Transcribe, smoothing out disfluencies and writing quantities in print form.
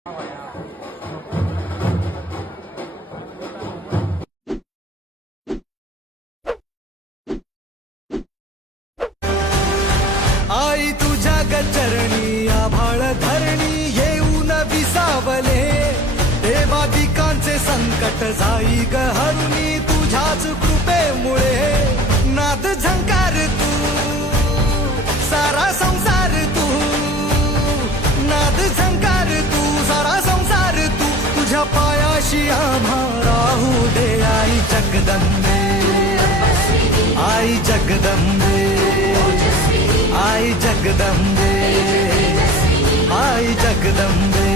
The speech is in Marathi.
आई तुझ्या गचरणी आभाळ धरणी येऊन विसावले, देवादिकांचे संकट जाई ग हरुणी तुझ्याच कृपेमुळे. नाद झंकार तू सारा संसार तू, नाद झंकार तू सारा संसार तू, तुझ्या पायाशी आम्हा राहू दे. आई जगदंबे, आई जगदंबे, आई जगदंबे, आई जगदंबे.